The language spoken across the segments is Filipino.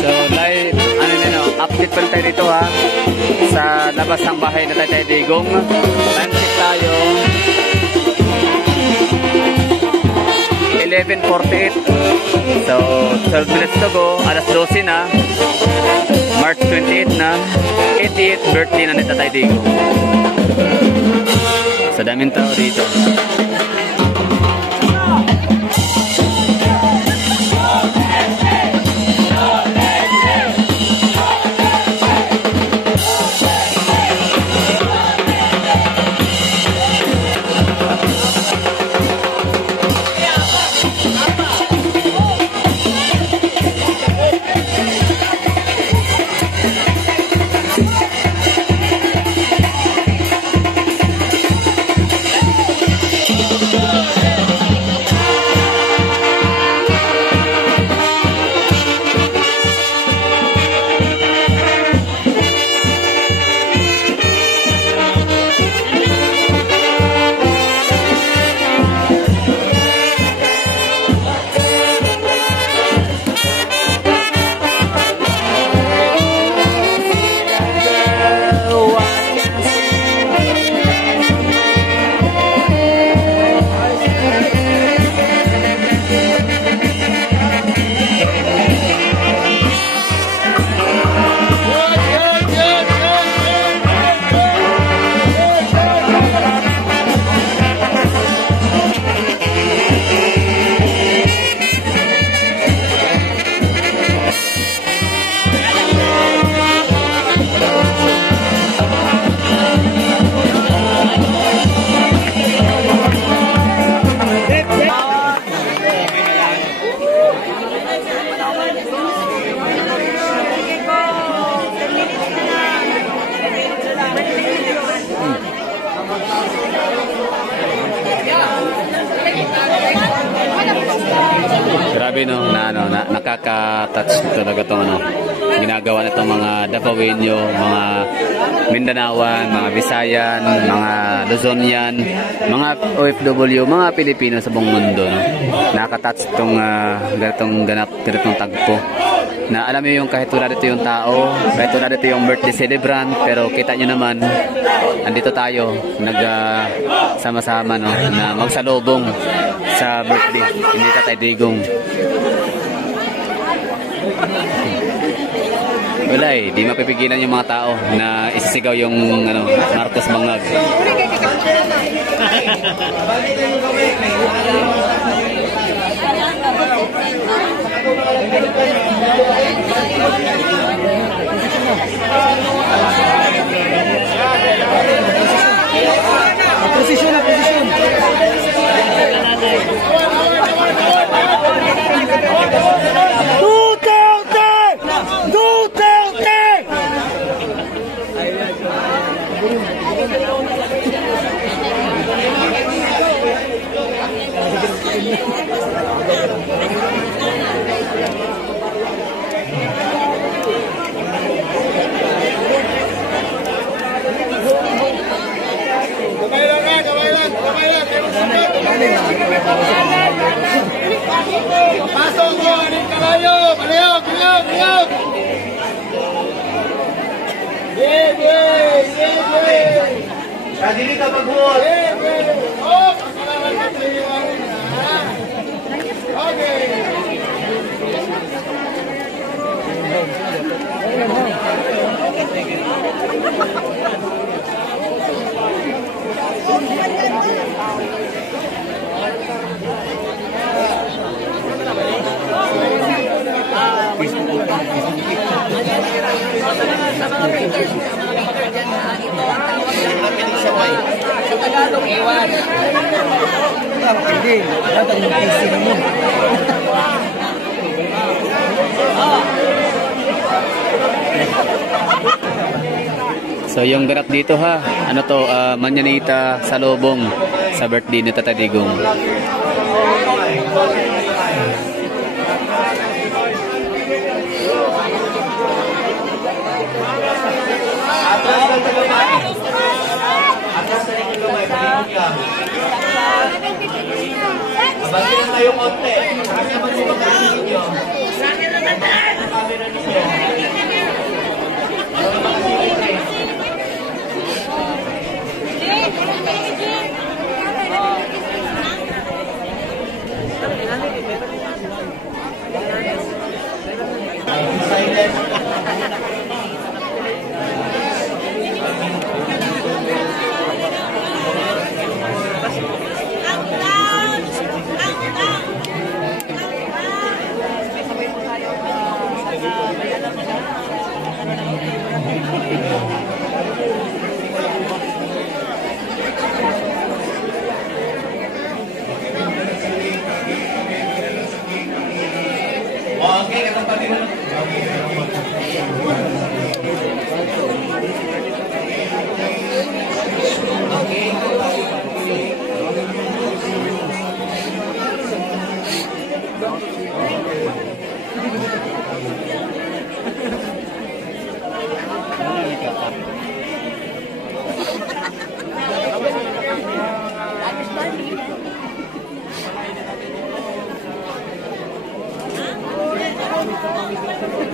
So live, update pala tayo dito ha, sa labas ng bahay na Tatay Digong. Time check tayo, 11:48. So 12 minutes to go, alas 12 na, March 28 na, 88th birthday na ni Tatay Digong. Sa daming tao dito. Grabe no, nakaka-touch talaga itong ginagawa nitong mga Davaoenyo, mga Mindanaoan, mga Visayan, mga Luzonian, mga OFW, mga Pilipino sa buong mundo. No? Nakaka-touch itong ganitong tagpo. Na alam niyo yung kahit wala dito yung tao, kahit wala dito yung birthday celebrant, pero kita nyo naman, andito tayo, sama-sama no, na magsalubong sa birthday ni Tatay Digong. Wala di mapipigilan yung mga tao na isisigaw yung Marcos Bangag. Posisyon. Pasok mo, aning kalayo! Kalayo! Kadili ka pag-huwag! Oh! Pasalamat ka sa iyo, aning ha? Okay! Sa Tagalog, iwan. Hindi. Dapat yung PC mo. So yung ganap dito ha, Manyanita Salubong sa birthday ni Tatay Digong. Balik na tayo konti. Kasi naman sila kainin nyo.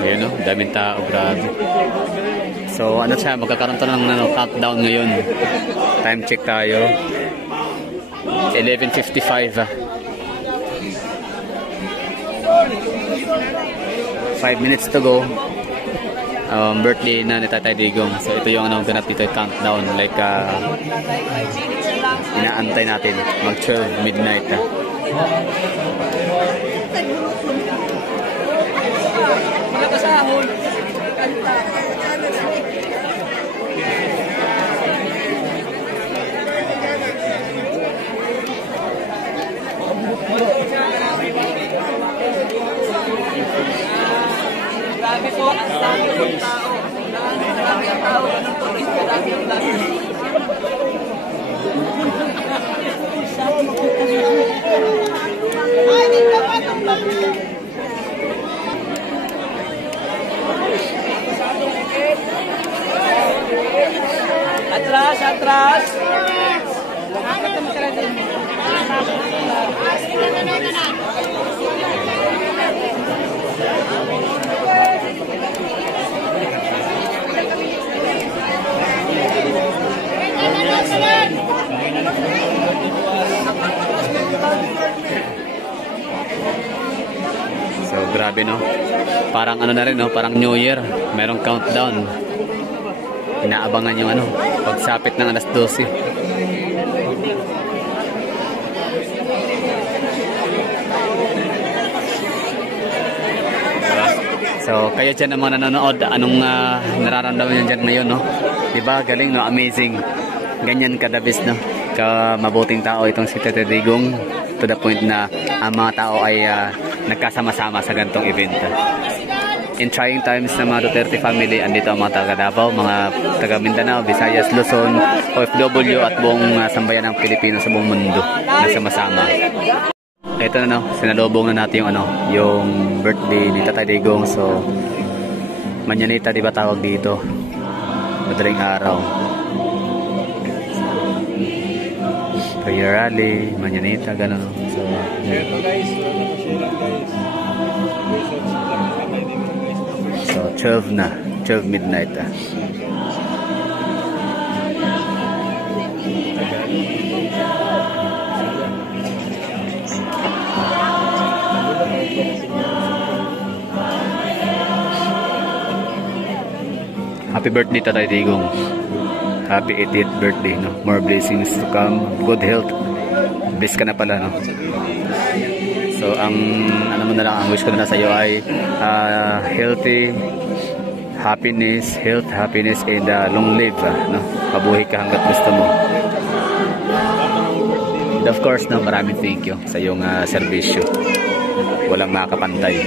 Ayan o, daming tao, grabe. So ano siya, magkakaroon to ng countdown ngayon. Time check tayo. 11:55. 5 minutes to go. Birthday na ni Tatay Digong. So ito yung ganap dito, countdown. Like inaantay natin mag 12 midnight. Kasahol. Grabe po, ang dami ng tao. Marami ang tao, ganun po, marami ang tao. Ay, dito pa itong bago. Atras, atras. So grabe no. Parang ano na rin no, parang New Year. Merong countdown. Inaabangan yung pagsapit ng alas 12. So kayo dyan ang mga nanonood, anong nararamdaman nyo dyan ngayon, no? Diba? Galing, no? Amazing. Ganyan kadabis, no? Mabuting tao itong si Tatay Digong, to the point na ang mga tao ay nagkasama-sama sa gantong event. In trying times ng mga Duterte family, andito ang mga taga Davao, mga taga Mindanao, Visayas, Luzon, OFW at buong sambayan ng Pilipino sa buong mundo na sama-sama. Ito na no, sinalubong na natin yung birthday ni Tatay Digong. So Manyanita, di ba tawag dito? Madaling araw. Prayer rally, Manyanita, gano'n. So, So 12 na, 12 midnight. Happy birthday Tatay Digong. Happy 80th birthday, no? More blessings to come, good health. Bless ka na pala, no? So ang mo na lang, ang wish ko na sa iyo ay healthy, happiness, health, happiness, and long live, no? Mabuhay ka hanggat gusto mo. And of course, no, maraming thank you sa iyong serbisyo. Walang makakapantay.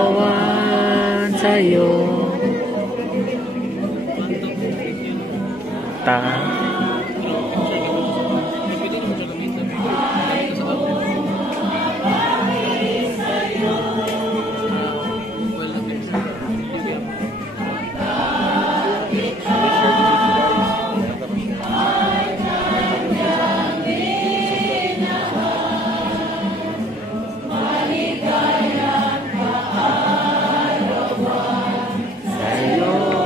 Kaarawan sa'yo ta sa'yo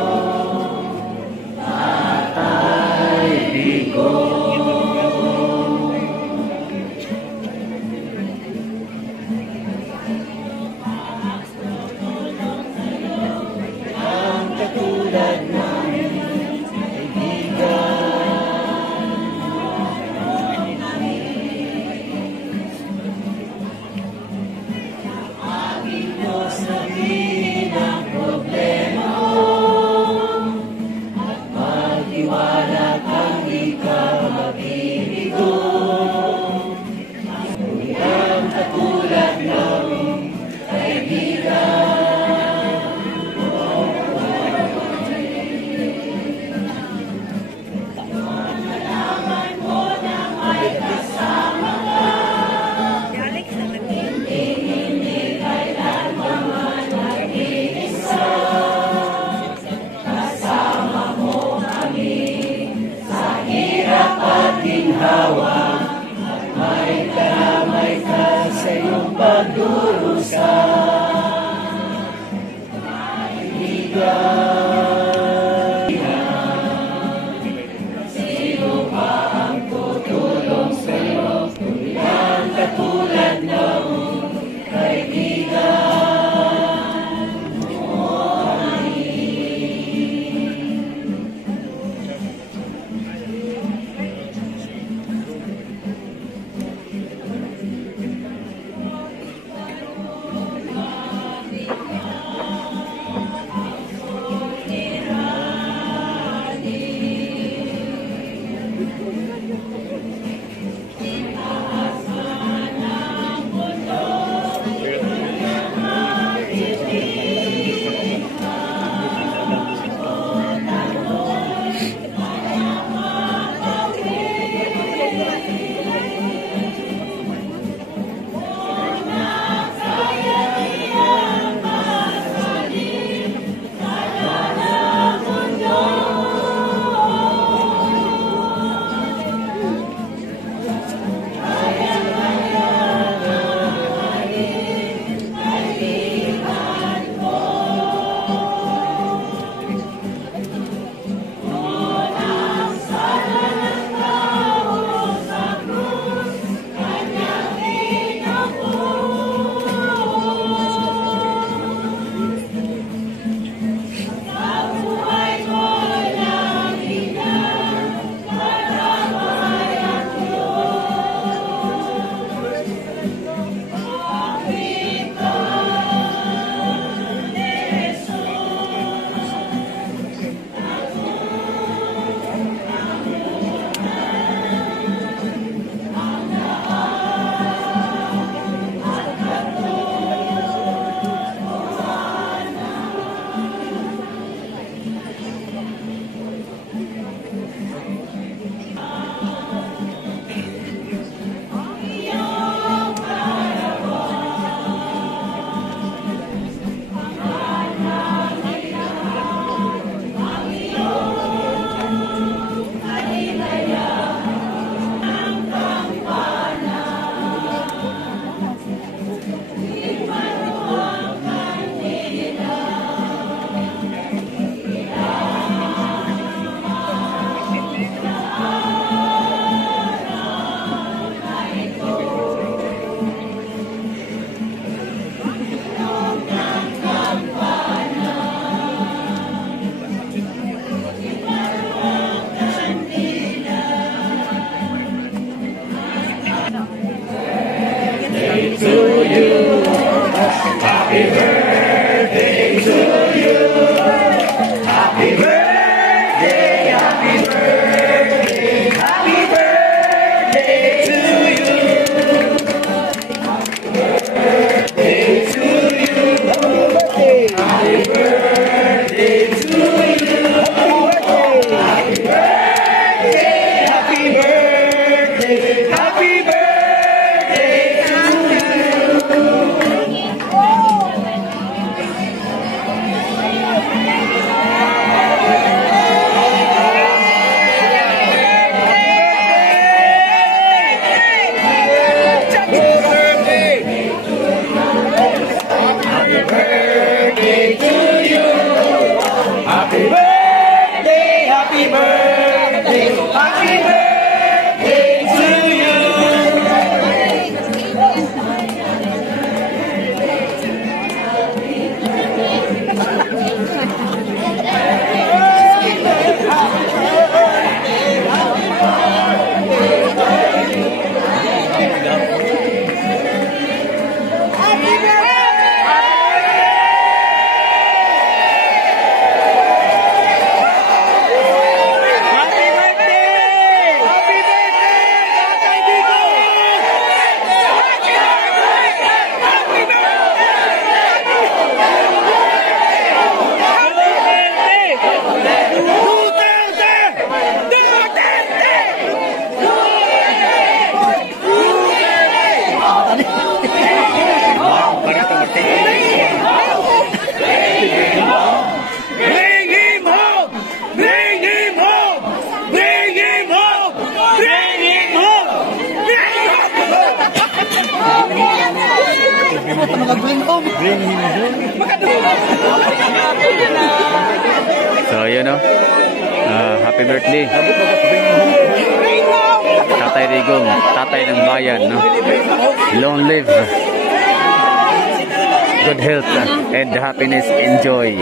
Happy birthday to you. So, yun o. Happy birthday. Tatay Digong, tatay ng bayan, no? Long live. Good health and happiness. Enjoy.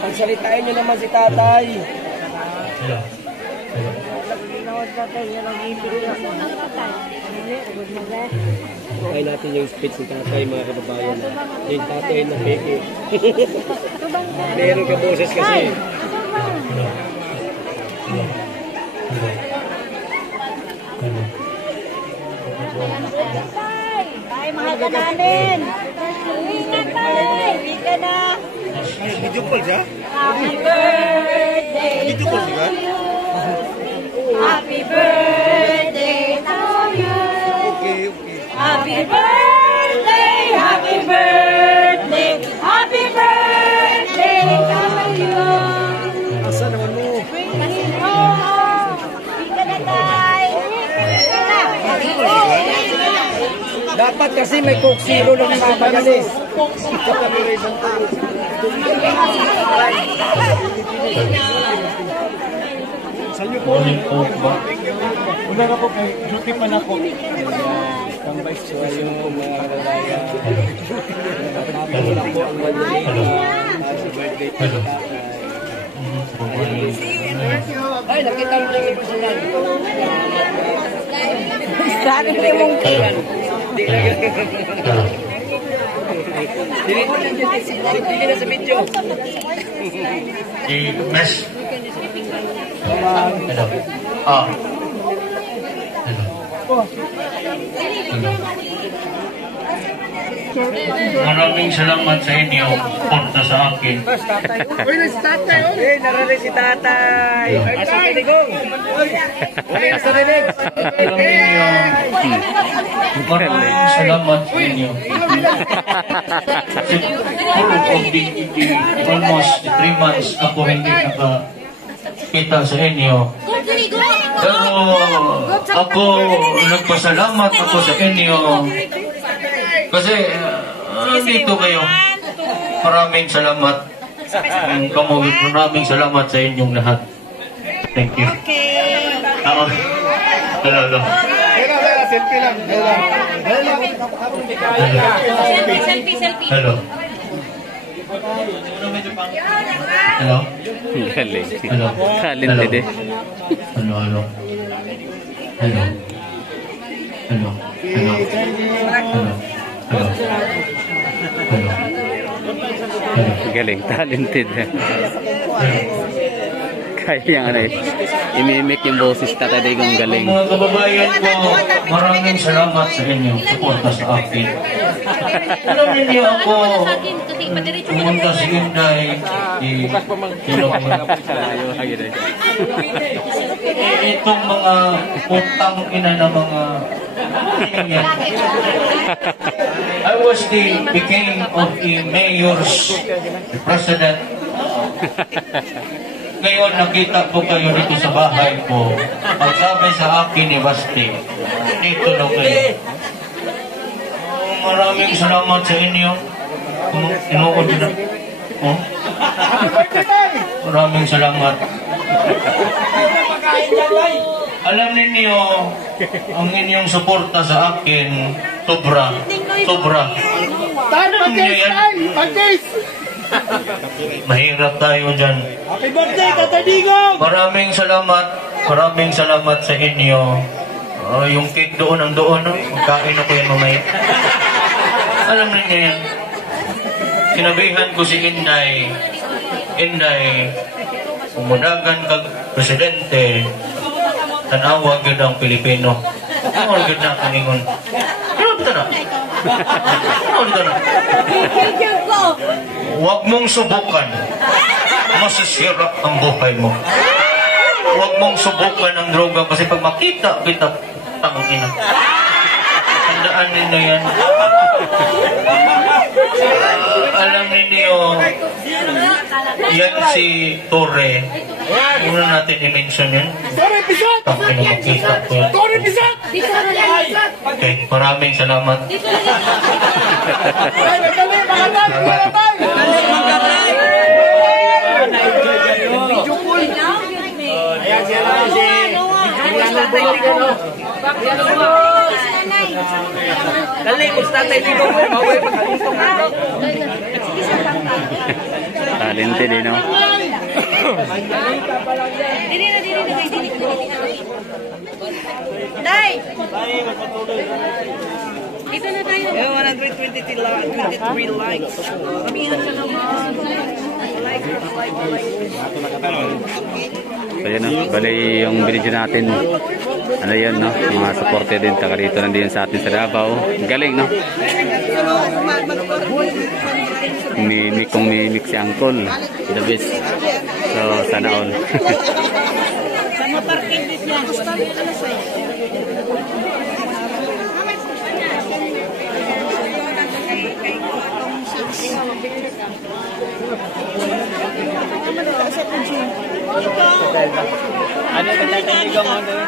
Pagsalitain nyo naman si tatay. Okay natin yung speech ni tatay, mga kababayan. Yung tatay na peke. Meron ka boses kasi. Tay, mahal ka namin. Ingat tay. Hindi ka na. Video call siya? Happy birthday Video call siya? Happy birthday to you. Okay. Happy birthday, happy birthday, happy birthday to you. Asa naman mo? Hindi ka na tay. Dapat kasi may Coke Zero lang mabagalis. Sa inyo po. Una na po kay duty pa na po. Tambay sa iyo mga kababayan. Nakatapos na po ang happy birthday po sa tatay. Ay, nakita mo lang yung sila. Sabi ko mong Dili na sa video. Mes. Hello. Ah. Hello. Maraming salamat sa inyo punta sa akin. Uy, si tatay. Uy, narinig si tatay. Asa ka ligong? Uy, nasa rinig. Maraming salamat sa inyo. Kasi almost 3 months ako hindi nakakita sa inyo. Pero ako nagpasalamat ako sa inyo. Kasi dito kayo. Maraming salamat. Maraming salamat sa inyong lahat. Thank you. Hello. Hello. Selfie lang. Hello. Hello. Galing. Hello. Talented eh. Hello. Hello. Hello. Hello. Hello. Hello. Hello. Hello. Galing. Talented. Kaya yung ano eh. Imimik yung boses Tatay Digong. Galing. Mga kababayan ko, maraming salamat sa inyo. Suporta sa akin. Alam niyo ako, pumunta si Inday, itong mga utang ina na mga I was became of the mayor's president. Ngayon nakita po kayo dito sa bahay ko. Ang sabi sa akin ni Basti, dito na kayo. Maraming salamat sa inyo. Inuod na. Oh? Maraming salamat. Alam ninyo, ang inyong suporta sa akin, sobra. Sobra. Alam niyo yan? Mahirap tayo dyan. Happy birthday, Tatay Digong! Maraming salamat sa inyo. Yung cake doon ang doon, no? Magkain ako yan mamaya. Alam niyo yan. Sinabihan ko si Inday, umudagan kag presidente, tanawag yun ang Pilipino. Ano yun na kaningon? Ano ito na? Huwag mong subukan. Masisira ang buhay mo. Huwag mong subukan ang droga kasi pag makita kita, tangina. Tandaan ninyo yan. Alam ninyo, yan si Torre. Una natin i-mention yun. Torre Pisat! Tangina makita ko yan. Torre Pisat! Okay, maraming salamat. Ayan siya lang si Dali, gusto tayo dito po. Maway pagkakustong ako. Talente din, no? Day! Ito na tayo. 123 likes. Sabihan siya naman. So yun, no? Bali yung video natin. Ano yan, no? Mga supporter din. Taka dito nandiyan sa atin sa Davao. Galing, no? Mimik si Uncle. The best. So, sana all. Sama parking din niya. Ano yung Tatay Digong mo doon?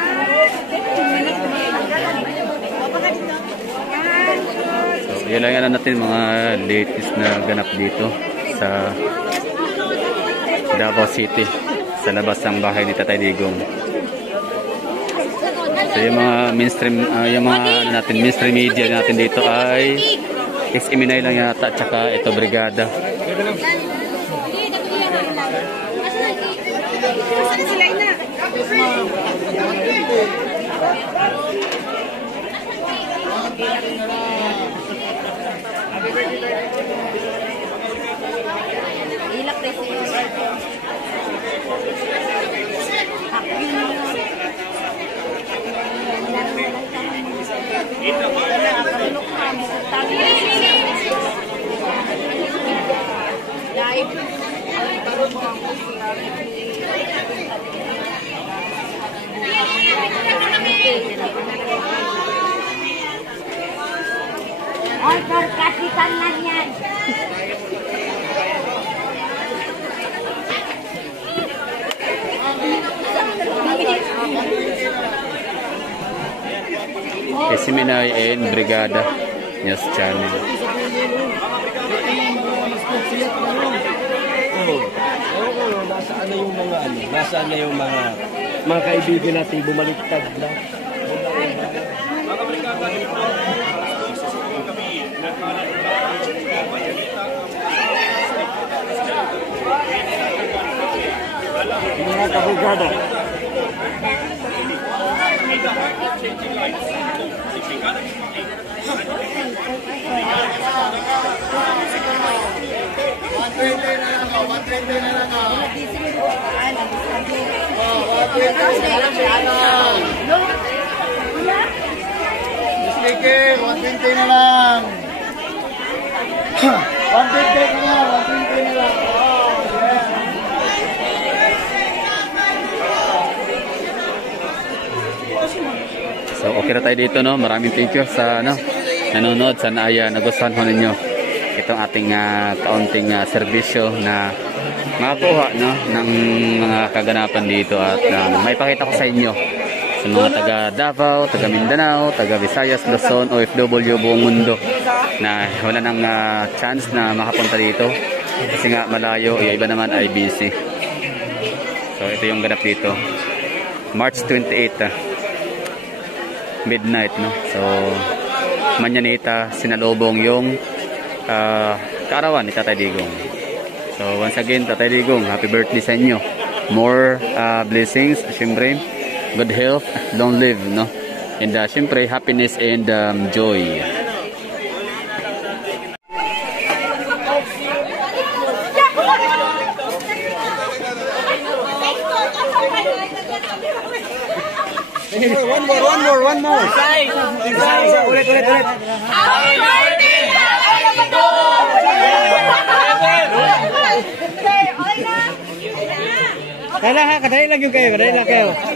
So, yun lang yan natin mga latest na ganap dito sa Davao City, sa labas ng bahay ni Tatay Digong. So yung mga mainstream, yung mga natin, mainstream media natin dito ay XMNI lang yata, tsaka ito Brigada. Ilak deh. Order kasitan lang yan. XMNI and Brigada News Channel. Nasaan na yung mga nasaan na yung mga kaibigan natin bumaliktad na. Mga kabrigada. Speaker, 120 na lang. 150 na lang, 150 na lang. So okay na tayo dito, no? Maraming thank you sa nanonood. Sana ay nagustuhan ho ninyo itong ating kaunting serbisyo na makakuha, no, ng mga kaganapan dito at may pakita ko sa inyo sa mga taga Davao, taga Mindanao, taga Visayas, Luzon, OFW, buong mundo na wala nang chance na makapunta dito kasi nga malayo, iba naman ay busy. So ito yung ganap dito, March 28 midnight, no? So manyanita, sinalubong yung kaarawan ni Tatay Digong. So once again, Tatay Digong, happy birthday sa inyo. More blessings, syempre, good health, long live, no? And syempre, happiness and joy. One more. Isa. Ulit. Happy birthday! Kadali lang yung kayo.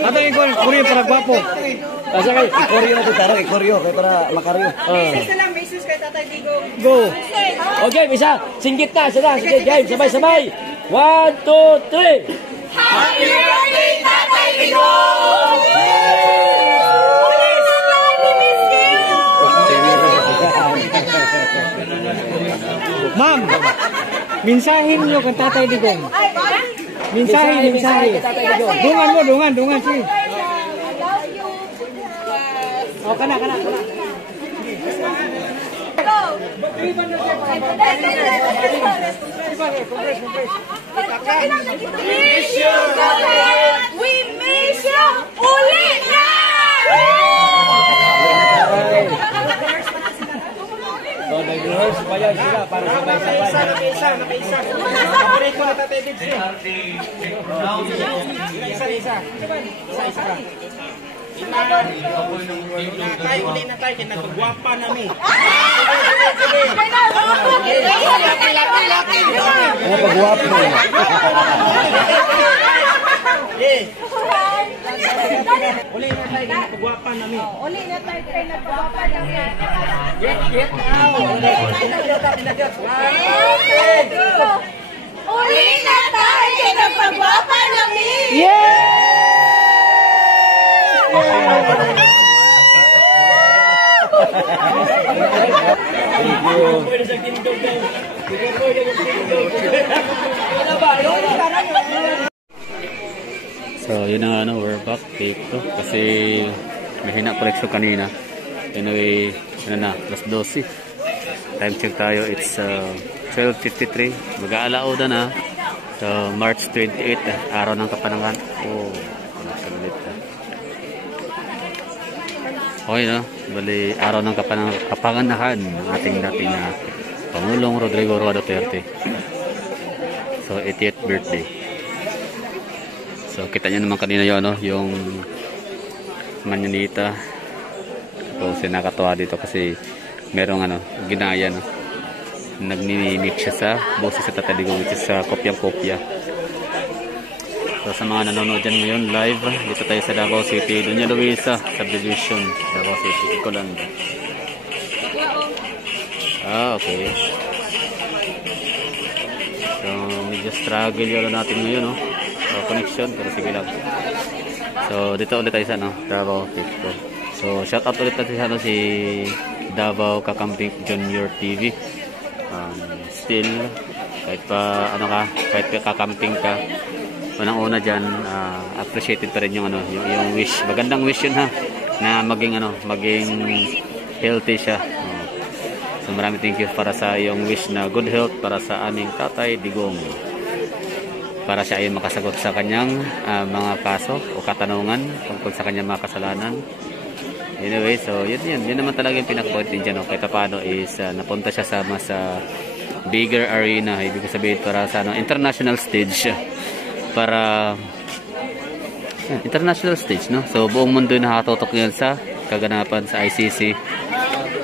Ato yung kuryo para gwapo. Asa kayo? Ikoryo na ito, tarang ikoryo. Kaya para makaryo. Isa lang, may sus kay Tatay Digong. Go. Okay, isa. Singgit na. Sige, game. Sabay. 1, 2, 3. Happy birthday, Tatay Digong! Ma'am, minsahin nyo kang Tatay Digong. Minsahin. Dungan. Sige. Oh, kana. We miss you! Ulit na! So, nag-rehearse pa yan sila para sabay-sabay. Nakaisa. Nakapalit ko na Tatay Digong. Isa. Uli na tayo, kinagwapa namin. Ano pagwapa mo? Uli na tayo, kinagwapa namin. Get now. Uli na tayo, kinapagwapa namin! Yeah! So yun na we're back dito kasi may hina-collection kanina. Anyway, plus 12. Time check tayo, it's 12:53. Mag-aalaoda na. So March 28, araw ng kapanangan. Oh, nagsalit. Okay, no? Bali, araw ng kapanganahan ng ating dating Pangulong Rodrigo Roa Duterte. So 80th birthday. So kita nyo naman kanina yun, yung manyanita. So sinakatawa dito kasi merong ginaya, no? Nagninimik siya sa boses sa Tatay Digong, which is kopyang-kopya. So sa mga nanonood dyan ngayon live, dito tayo sa Davao City, Doña Luisa Subdivision, Davao City, Icolanda. Okay. So medyo struggle yun natin ngayon, no? Connection, pero sige lang. So dito ulit tayo sa Davao City. So shout out ulit natin si Davao Kakamping Junior TV. Still kahit pa kahit kakamping ka, unang-una dyan, appreciated pa rin yung wish. Magandang wish yun, ha, na maging healthy siya. So maraming thank you para sa yung wish na good health para sa aming Tatay Digong, para siya ay makasagot sa kanyang mga kaso o katanungan tungkol sa kanyang mga kasalanan. Anyway, so yun naman talaga yung pinaka-point din dyan, kahit paano is napunta siya sa mas bigger arena, ibig sabihin para sa international stage, para international stage, no? So buong mundo nakatutok yan sa kaganapan sa ICC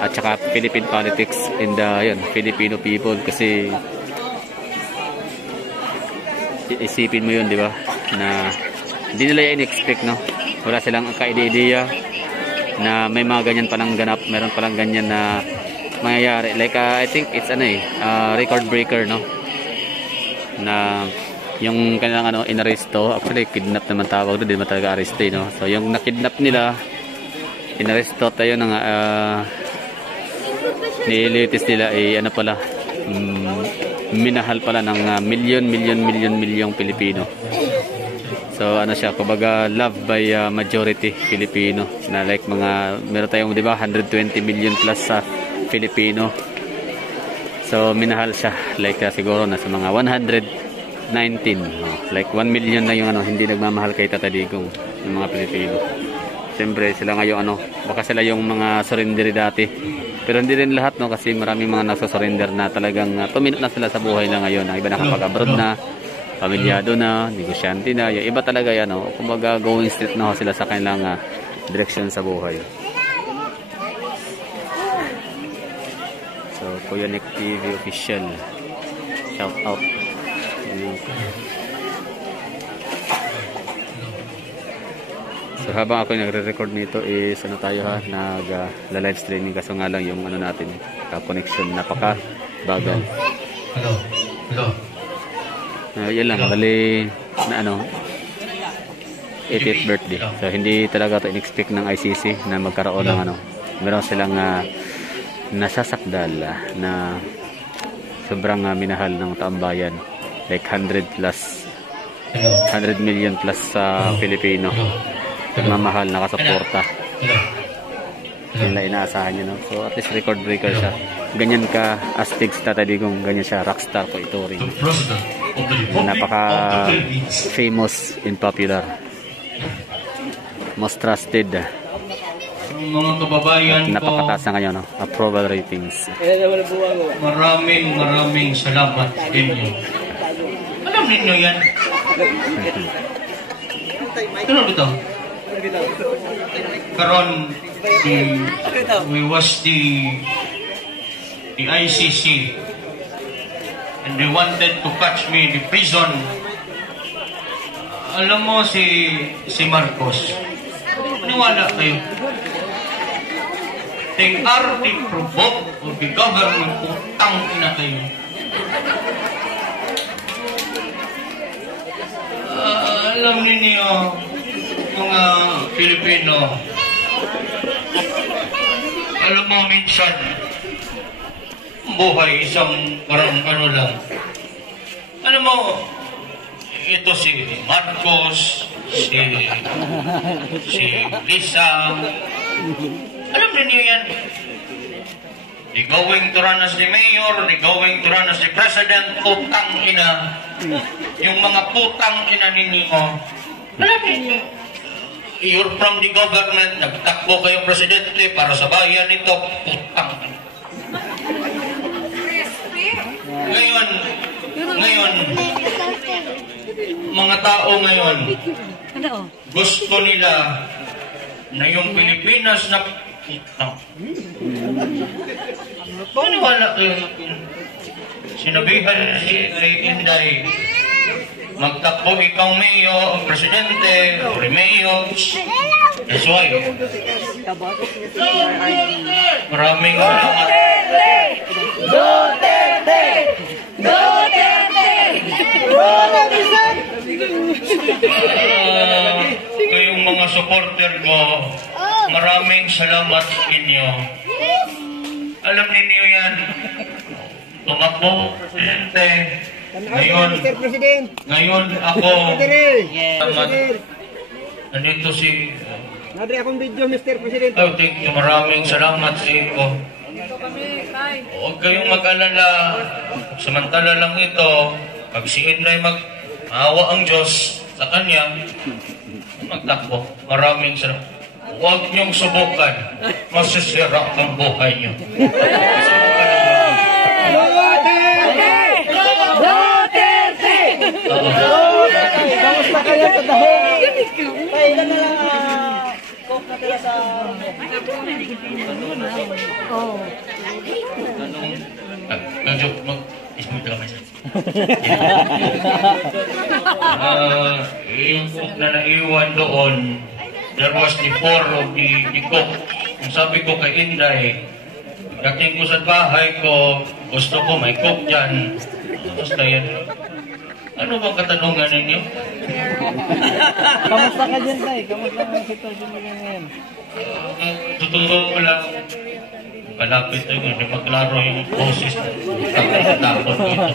at saka Philippine politics in the Filipino people, kasi isipin mo yun, di ba, na hindi nila in-expect, no? Wala silang kaide-ideya na may mga ganyan palang ganap, meron palang ganyan na mangyayari. Like I think it's record breaker, no, na yung kanilang inaresto, actually kidnap naman tawag doon, di naman talaga arrest, no? So yung nakidnap nila, inaresto tayo ng nilitis nila pala, minahal pala ng milyong Pilipino. So siya, kumbaga love by majority Filipino, na like meron tayong, di ba, 120 million plus sa Filipino. So minahal siya, like siguro nasa mga 119, like 1 million na yung hindi nagmamahal kay Tata Digong, yung mga Pilipino. Siyempre sila ngayon baka sila yung mga surrender dati, pero hindi rin lahat, no, kasi maraming mga nagsusurrender na talagang tuminot na sila sa buhay na ngayon. Ang iba nakapag-abroad na, pamilyado na, negosyante na, yung iba talaga kumbaga going straight na sila sa kanilang direksyon sa buhay. So Kuya Nick TV official, shout out. So habang ako nagre-record nito is tayo nag-live streaming, kaso nga lang yung natin, connection napaka bagal. Hello. Yan lang, bali na 80th birthday. So hindi talaga ito in-expect ng ICC na magkaroon ng meron silang nasasakdal na sobrang minahal ng taong bayan, like 100 million plus sa Pilipino. Nagmamahal, nakasuporta. Yun lang inaasahan nyo, no? So at least record breaker siya. Ganyan ka astig sa Tata Digong, ganyan siya, rockstar po ituring. Napaka famous and popular, most trusted, mga kababayan ko, napakataas na ngayon, no? Approval ratings. Maraming salamat sa inyo. Alam ninyo yan? Ano ito? Karon we watched the ICC and they wanted to catch me in the prison. Alam mo si Marcos, maniwala kayo, they are the provoke of the government. Utang ina kayo. Alam ninyo mga Pilipino, alam mo minsan buhay isang parang lang. Alam mo, ito si Marcos, si Lisa, alam niyo yan. They going to run as the mayor, they going to run as the president. Putang ina. Yung mga putang ina ninyo, alam niyo, you're from the government, nagtakbo kayong presidente para sa bayan nito. Putang ina. Ngayon, mga tao ngayon, gusto nila na yung Pilipinas na putang. Maniwala kayo. Sinabihan si Inday, magtakbo ikaw mayo, ang presidente, o mayo. That's why. Maraming salamat. Kayong mga supporter ko, maraming salamat sa inyo. Alam ninyo yan, tumakbo, presidente. Ngayon ako, salamat. Nandito si... Nadri akong video, Mr. President. Oh, thank you. Maraming salamat sa iyo. Huwag kayong mag-alala. Samantala lang ito. Pag si Inday mag-awa ang Diyos sa kanya, magtakbo. Maraming salamat. Huwag niyong subukan. Masisira ang buhay niyo. Kamusta kayo sa dahil? Kailan na lang nakatira sa... Oo. Anong... Mag-ismit lang kayo. Yung cook na naiwan doon, there was the four of the cook. Kung sabi ko kay Inday, dating ko sa bahay ko, gusto ko may cook dyan. Basta yan. Ano bang katanungan ninyo? Kamusta ka dyan, Tay? Kamusta ang sitwasyon mo ngayon? Tuturo ko lang. Kalapit tayo, hindi maklaro yung boses. Takot dito.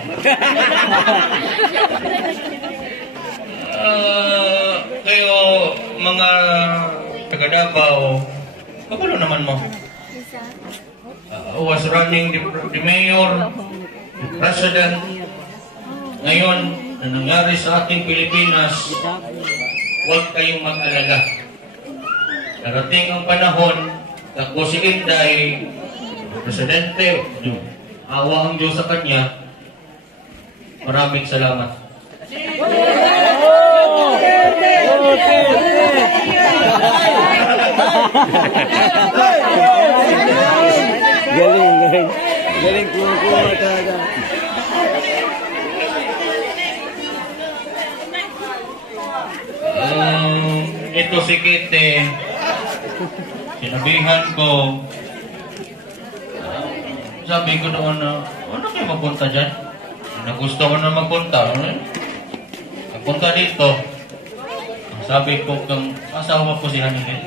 Kayo, mga taga-Davao, kagulo naman mo? Was running the mayor, the president. Ngayon, na nangyari sa ating Pilipinas, huwag kayong mag-alala. Narating ang panahon, ako si Inday, Presidente, awa ang Diyos sa kanya. Maraming salamat. Galing. Galing kuha talaga. Ito si Kite. Sinabihan ko. Sabi ko noon na, ano kayo magpunta dyan? Nagusto ko na magpunta. Magpunta dito. Sabi ko, kung asawa ko si Hanilin.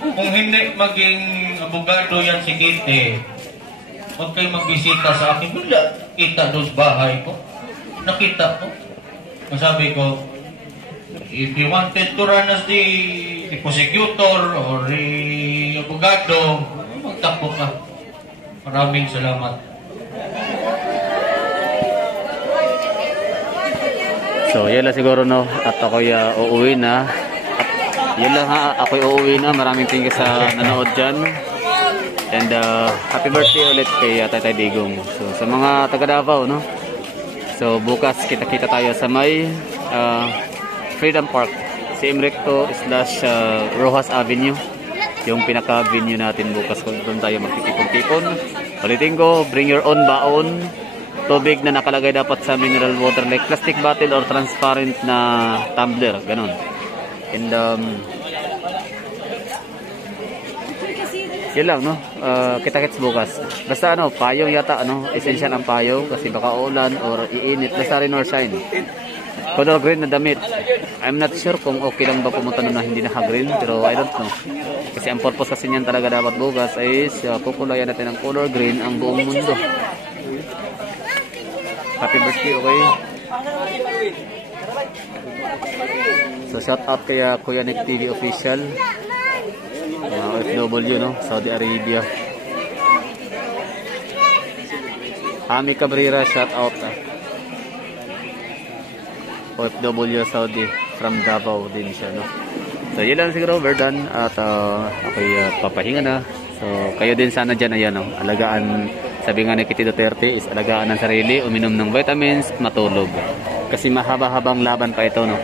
Kung hindi maging abogado yan si Kite, huwag kayo magbisita sa akin. Wala, kita doon sa bahay ko. Nakita ko. Sabi ko, if you wanted to run as the prosecutor or the abogado, magtakbo ka. Maraming salamat. So, yan lang siguro, no? At ako'y uuwi na. Yan lang ha, ako'y uuwi na. Maraming thank you sa nanood dyan. And happy birthday ulit kay Tatay Digong. So, sa mga taga Davao, no? So, bukas kita-kita tayo sa may Freedom Park. Same recto / Rojas Avenue. Yung pinaka-venue natin bukas kung doon tayo magtitipon-tipon. Ulitin ko, bring your own baon. Tubig na nakalagay dapat sa mineral water like plastic bottle or transparent na tumbler. Ganon. And yun lang, no? Kita-kits bukas. Basta ano, payong yata, ano? Essential ang payong kasi baka ulan or iinit. Basta rain or shine. Color green na damit. I'm not sure kung okay lang ba pumunta na hindi naka-green, pero I don't know. Kasi ang purpose kasi niyan talaga dapat bukas is kukulayan natin ng color green ang buong mundo. Happy birthday, okay? So shout out kaya Kuya Nick TV official. OFW, no? Saudi Arabia. Ami Cabrera, shout out. OFW Saudi from Davao din siya, no? So yun lang siguro, we're done. At ako'y papahinga na. So kayo din sana dyan, ayan, no? Alagaan, sabi nga ni Kitty Duterte is alagaan ng sarili, uminom ng vitamins, matulog. Kasi mahaba-habang laban pa ito, no?